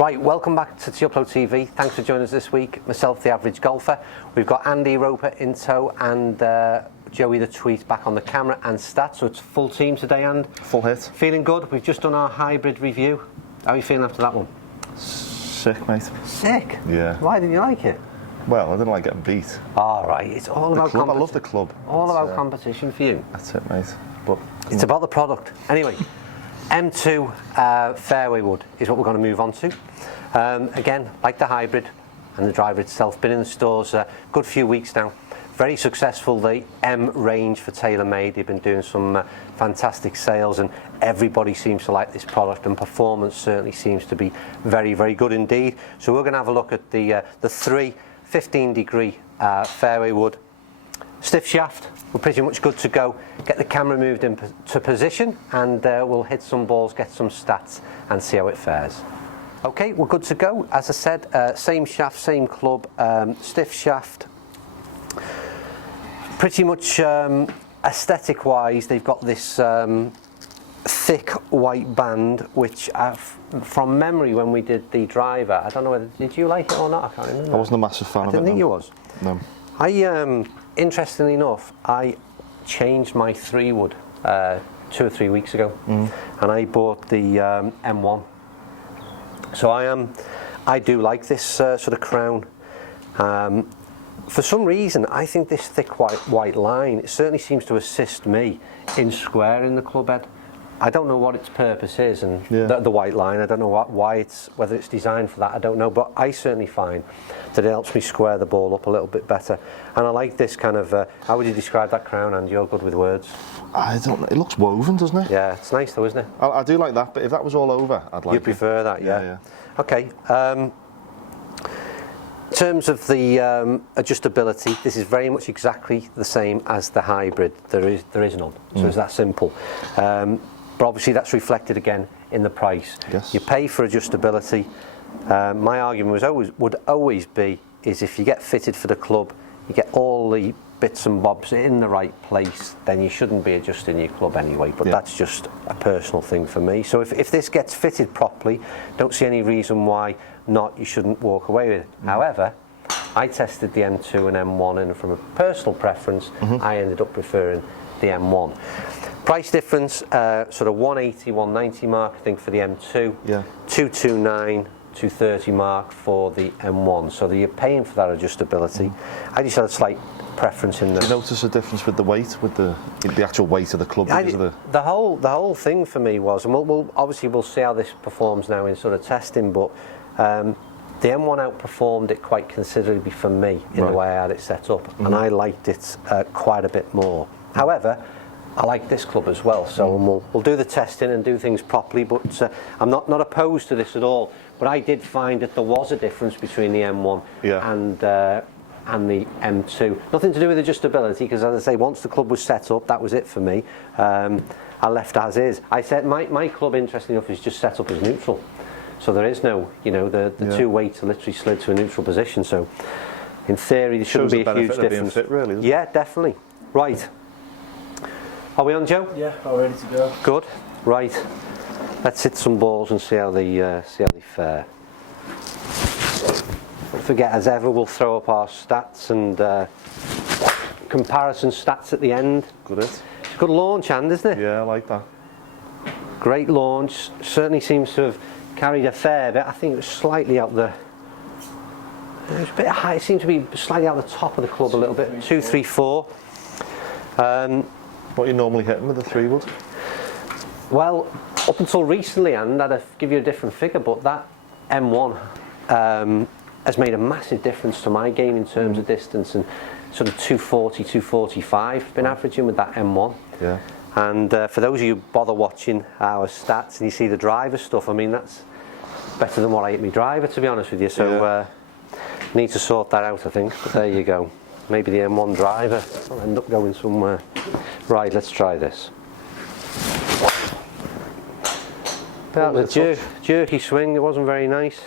Right, welcome back to Upload TV. Thanks for joining us this week. Myself, the Average Golfer. We've got Andy Roper in tow and Joey the Tweet back on the camera and stats. So it's full team today, and full hit. Feeling good. We've just done our hybrid review. How are you feeling after that one? Sick, mate. Sick? Yeah. Why didn't you like it? Well, I didn't like getting beat. All right, it's all about competition. I love the club. All about competition for you. That's it, mate. But it's about the product. Anyway, M2 Fairway wood is what we're going to move on to. Again, like the hybrid and the driver itself, been in the stores a good few weeks now. Very successful, the M range for TaylorMade. They've been doing some fantastic sales, and everybody seems to like this product, and performance certainly seems to be very, very good indeed. So we're going to have a look at the 3 15-degree fairway wood. Stiff shaft, we're pretty much good to go. Get the camera moved into position, and we'll hit some balls, get some stats, and see how it fares. Okay, we're good to go. As I said, same shaft, same club, stiff shaft. Pretty much aesthetic-wise, they've got this thick white band, which from memory when we did the driver, I don't know whether, did you like it or not? I can't remember. I wasn't a massive fan of it. I didn't think you was. No. I, interestingly enough, I changed my 3 wood 2 or 3 weeks ago, and I bought the M1. So I do like this sort of crown. For some reason, I think this thick white line, it certainly seems to assist me in squaring the club head. I don't know what its purpose is, and the white line, I don't know whether it's designed for that, I don't know, but I certainly find that it helps me square the ball up a little bit better. And I like this kind of, how would you describe that crown, and you're good with words? I don't know, it looks woven, doesn't it? Yeah, it's nice though, isn't it? I do like that, but if that was all over, I'd like it. You prefer that, yeah? Yeah. Okay. In terms of the adjustability, this is very much exactly the same as the hybrid. There is none, so it's that simple. But obviously that's reflected again in the price. Yes. You pay for adjustability. My argument would always be is if you get fitted for the club, you get all the bits and bobs in the right place, then you shouldn't be adjusting your club anyway. But that's just a personal thing for me. So if this gets fitted properly, don't see any reason why not you shouldn't walk away with it. However, I tested the M2 and M1, and from a personal preference, I ended up preferring the M1. Price difference, sort of 180, 190 mark, I think, for the M2. Yeah. 229, 230 mark for the M1. So you're paying for that adjustability. I just had a slight preference in the. Do you notice a difference with the weight, with the actual weight of the club? The whole thing for me was, and we'll see how this performs now in sort of testing, but the M1 outperformed it quite considerably for me in the way I had it set up, and I liked it quite a bit more. However, I like this club as well, so we'll do the testing and do things properly, but I'm not opposed to this at all. But I did find that there was a difference between the M1 and the M2. Nothing to do with adjustability, because as I say, once the club was set up, that was it for me. I left as is. I said my club, interestingly enough, is just set up as neutral. So there is no, the 2 weights are literally slid to a neutral position. So in theory, there shouldn't be a huge difference. Fit, really, yeah, definitely. Right. Are we on, Joe? Yeah, all ready to go. Good. Right. Let's hit some balls and see how they fare. Don't forget, as ever, we'll throw up our stats and comparison stats at the end. Good. It's a good launch hand, isn't it? Yeah, I like that. Great launch. Certainly seems to have carried a fair bit. I think it was slightly out the. It was a bit high. It seemed to be slightly out the top of the club a little bit. 2, 3, 4. What are you normally hitting with the 3 wood? Well, up until recently, and I'd give you a different figure, but that M1 has made a massive difference to my game in terms of distance, and sort of 240, 245 been averaging with that M1. Yeah. And for those of you who bother watching our stats and you see the driver stuff, I mean, that's better than what I hit my driver, to be honest with you. So need to sort that out, I think. But there you go. Maybe the M1 driver will end up going somewhere. Right, let's try this. That was a jerky swing. It wasn't very nice.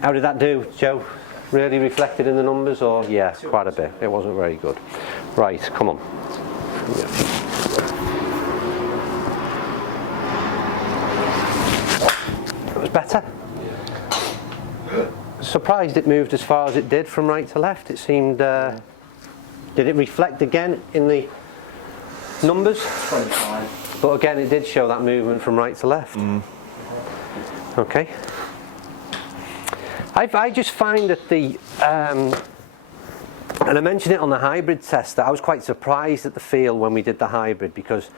How did that do, Joe? Really reflected in the numbers, or yeah, quite a bit. It wasn't very good. Right, come on. better. Surprised it moved as far as it did from right to left. It seemed. Did it reflect again in the numbers? 25. But again, it did show that movement from right to left. Okay. I just find that the, and I mentioned it on the hybrid test, that I was quite surprised at the feel when we did the hybrid, because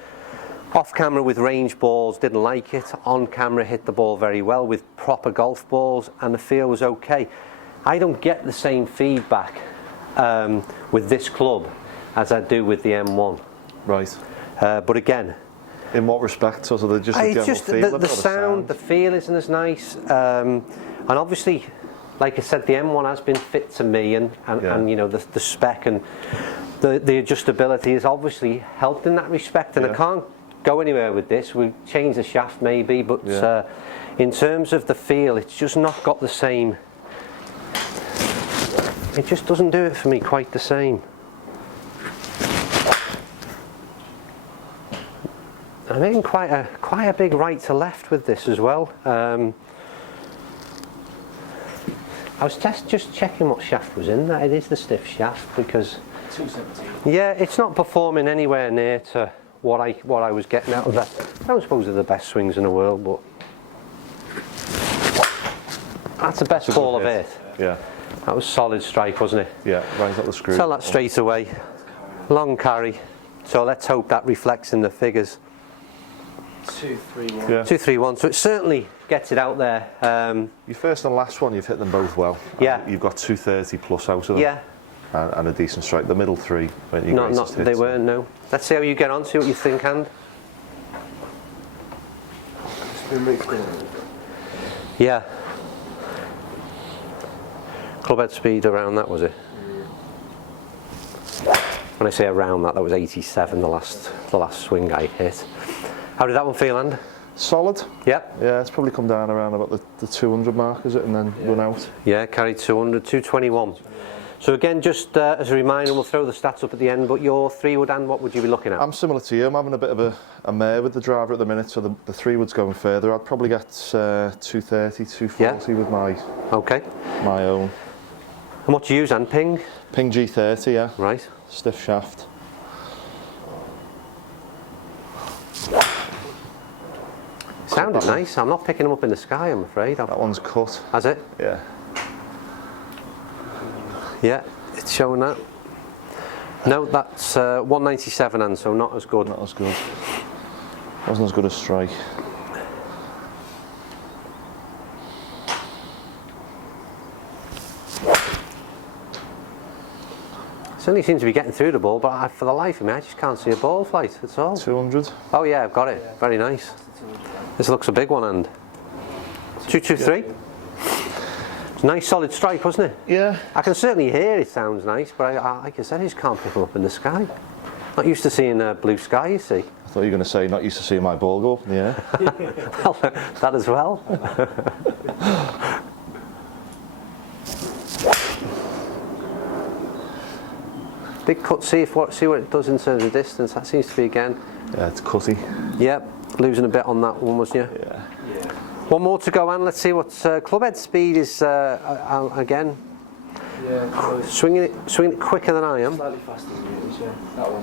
off camera with range balls didn't like it, on camera hit the ball very well with proper golf balls, and the feel was okay. I don't get the same feedback with this club as I do with the M1. Right. But again, in what respect? So the just the it's general just feel the sound, the feel isn't as nice, and obviously, like I said, the M1 has been fit to me, and you know, the spec and the adjustability has obviously helped in that respect. And I can't go anywhere with this. We change the shaft maybe, but in terms of the feel, it's just not got the same. It just doesn't do it for me quite the same. I'm in quite a big right to left with this as well. I was just checking what shaft was in that. It is the stiff shaft, because 217. yeah, it's not performing anywhere near to what I was getting out of that. I don't suppose they're the best swings in the world, but that's the best ball of it. Yeah. That was solid strike, wasn't it? Yeah, right up the screw. Tell that straight away. Long carry. So let's hope that reflects in the figures. 2, 3, 1. Yeah. 2, 3, 1. So it certainly gets it out there. Your first and last one, you've hit them both well. Yeah. You've got 230 plus out of them. Yeah. And a decent strike. The middle three weren't your Not greatest hits. they weren't. No. Let's see how you get on. See what you think, and. It's been mixed in. Yeah. Clubhead speed around that, was it? When I say around that, that was 87. The last swing I hit. How did that one feel, and? Solid. Yep. Yeah, it's probably come down around about the 200 mark, is it, and then run out. Yeah, carried 200, 221. So again, just as a reminder, we'll throw the stats up at the end, but your 3-wood, and what would you be looking at? I'm similar to you. I'm having a bit of a mare with the driver at the minute, so the 3-wood's going further. I'd probably get 230, 240 with my own. And what do you use, and ping? Ping G30, yeah. Right. Stiff shaft. Sounded nice. I'm not picking them up in the sky, I'm afraid. That one's cut. Has it? Yeah. Yeah, it's showing that. No, that's 197, and so not as good. Not as good. Wasn't as good a strike. Certainly seems to be getting through the ball, but for the life of me, I just can't see a ball flight at all. 200. Oh yeah, I've got it. Very nice. This looks a big one, and 223. It's a nice solid strike, wasn't it? Yeah. I can certainly hear it sounds nice, but like I said, I just can't pick them up in the sky. Not used to seeing blue sky, you see. I thought you were going to say not used to seeing my ball go up in the air. Well, that as well. Big cut, see what it does in terms of distance. That seems to be again. Yeah, it's cutty. Yep, losing a bit on that one, wasn't you? Yeah. One more to go, and let's see what clubhead speed is again. Yeah, so Swinging it quicker than I am. slightly faster than it is, yeah. That one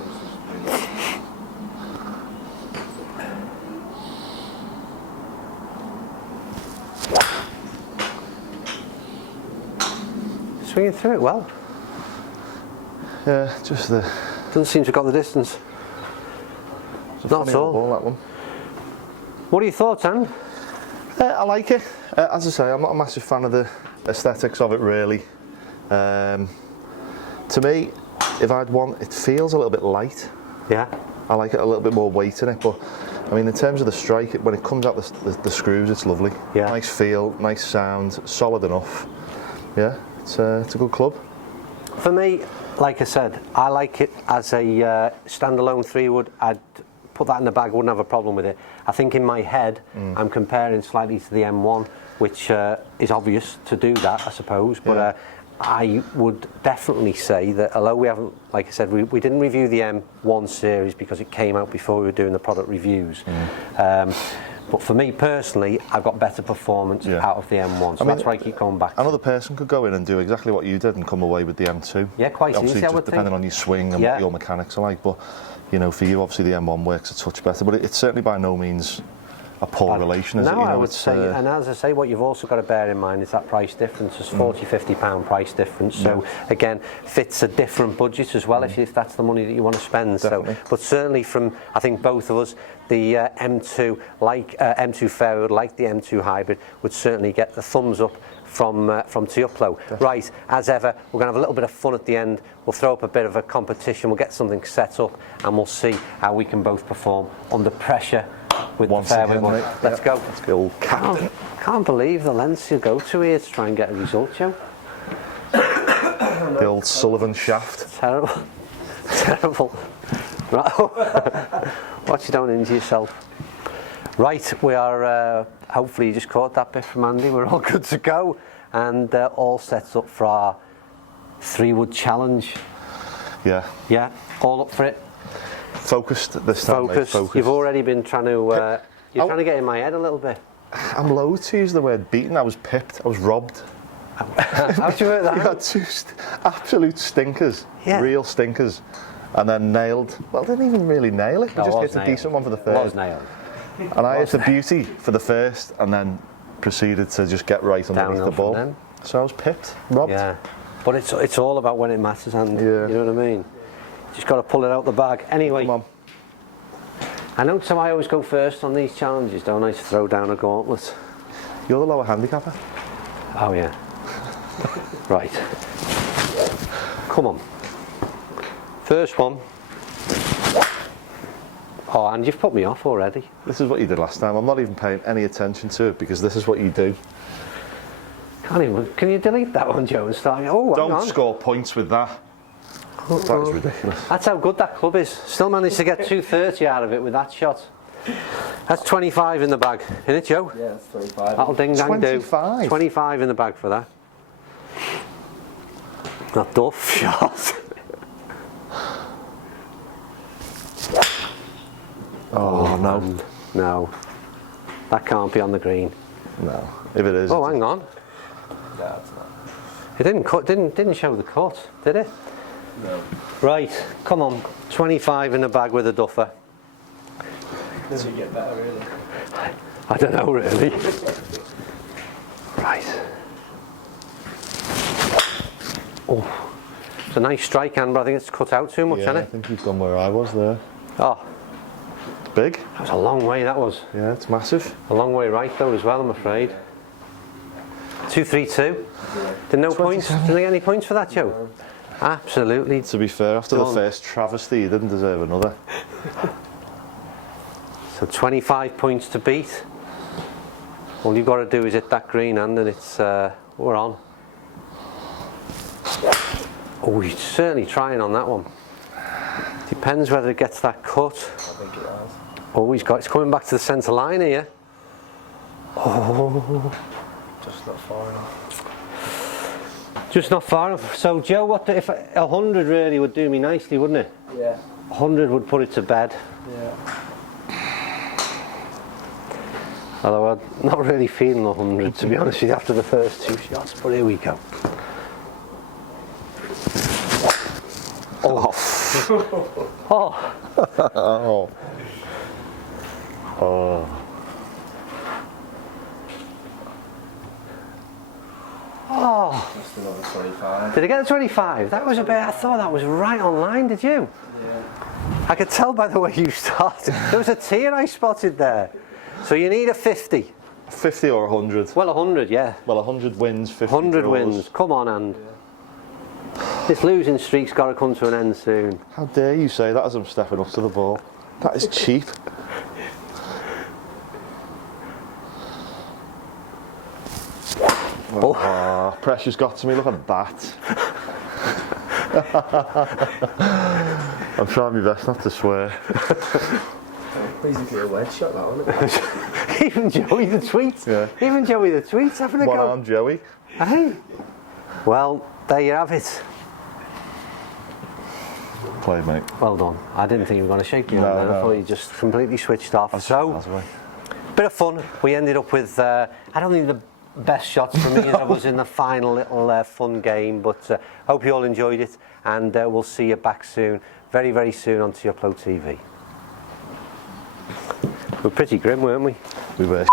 was Swinging through it well. Yeah, just the. Doesn't seem to have got the distance. Not at all. Ball, that one. What are your thoughts, Anne? I like it. As I say, I'm not a massive fan of the aesthetics of it, really. To me, if I'd want, it feels a little bit light. Yeah. I like it a little bit more weight in it, but I mean, in terms of the strike, when it comes out the screws, it's lovely. Yeah. Nice feel, nice sound, solid enough. Yeah, it's a good club. For me, like I said, I like it as a standalone 3-wood. I'd put that in the bag, wouldn't have a problem with it. I think in my head, I'm comparing slightly to the M1, which is obvious to do that, I suppose, but I would definitely say that although we haven't, like I said, we didn't review the M1 series because it came out before we were doing the product reviews. But for me personally, I've got better performance out of the M1, so that's why I keep going back. Another person could go in and do exactly what you did and come away with the M2. Yeah, quite obviously, easy, I would depending think. on your swing and what your mechanics are like. But you know, for you, obviously the M1 works a touch better. But it's certainly by no means a poor relation, is it? No, You know, I would say, and as I say, what you've also got to bear in mind is that price difference. There's 40, 50 pound price difference. So again, fits a different budget as well if that's the money that you want to spend. Definitely. So, but certainly from, I think both of us, the M2, M2 Fairway, like the M2 Hybrid, would certainly get the thumbs up from Teuplo. Right, as ever, we're going to have a little bit of fun at the end. We'll throw up a bit of a competition. We'll get something set up, and we'll see how we can both perform under pressure with the fairway one. Let's go. Let's go, Captain. Can't believe the lengths you go to here to try and get a result, Joe. The old Sullivan shaft. Terrible. Terrible. Right. Watch you don't injure yourself. Right, we are, hopefully you just caught that bit from Andy. We're all good to go and all set up for our 3-wood challenge. Yeah. Yeah, all up for it. Focused this time. Focused. Focused. You've already been trying to, trying to get in my head a little bit. I'm loath to use the word beaten. I was pipped. I was robbed. How'd you work that You out? had two absolute stinkers, real stinkers, and then nailed. Well, didn't even really nail it. We just hit a decent one for the third. Was nailed. And I hit a beauty for the first, and then proceeded to just get right underneath the ball. So I was pipped, robbed. Yeah, but it's all about when it matters, and you know what I mean. Just got to pull it out the bag. Anyway, come on. I know so I always go first on these challenges, don't I? To throw down a gauntlet. You're the lower handicapper. Oh yeah. Right. Come on. First one. Oh, and you've put me off already. This is what you did last time. I'm not even paying any attention to it because this is what you do. Can't even. Can you delete that one, Joe, and start? Oh, don't score points with that. That is ridiculous. That's how good that club is. Still managed to get 230 out of it with that shot. That's 25 in the bag, isn't it, Joe? Yeah, that's 25. That'll ding dang do. 25? 25 in the bag for that. That duff shot. Oh, no. No. That can't be on the green. No. If it is. Oh, hang on. No, it's not. It didn't show the cut, did it? No. Right, come on. 25 in the bag with a duffer. Does it get better, really? I don't know, really. Right. Oh, it's a nice strike hand, but I think it's cut out too much, hasn't I it? think you've gone where I was there. Oh, It's big. that was a long way, that was. Yeah, it's massive. A long way right, though, as well, I'm afraid. 2-3-2. Did no points? Didn't they get any points for that, Joe? No. Absolutely. To be fair, after the first travesty, you didn't deserve another. So 25 points to beat. All you've got to do is hit that green hand and it's we're on. Oh, he's certainly trying on that one. Depends whether it gets that cut. I think it has. Oh, it's coming back to the centre line here. Oh. Just not far enough. Just not far enough. So Joe, if 100 really would do me nicely, wouldn't it? Yeah. 100 would put it to bed. Yeah. Although I'm not really feeling 100 to be honest with you after the first two shots, but here we go. Oh. Oh. Oh. Oh. Oh. Just another 25. Did I get the 25? That was a bit, I thought that was right on line, did you? Yeah. I could tell by the way you started. There was a tear I spotted there. So you need a 50. 50 or 100? Well, 100, yeah. Well, 100 wins, 50 100 draws. wins. Come on, and this losing streak's got to come to an end soon. How dare you say that as I'm stepping up to the ball? That is cheap. Oh, pressure's got to me, look at that. I'm trying my best not to swear. Basically a wedge shot, that one. Even Joey the tweets. Yeah. Even Joey the tweets having a go. One-armed Joey. Hey. Well, there you have it. Played, mate. Well done. I didn't think you were going to shake you. No, I no. thought you just completely switched off. So, bit of fun. We ended up with, I don't think the best shots for me that was in the final little fun game, but hope you all enjoyed it, and we'll see you back soon, very, very soon on Upload TV. We're pretty grim, weren't we? We were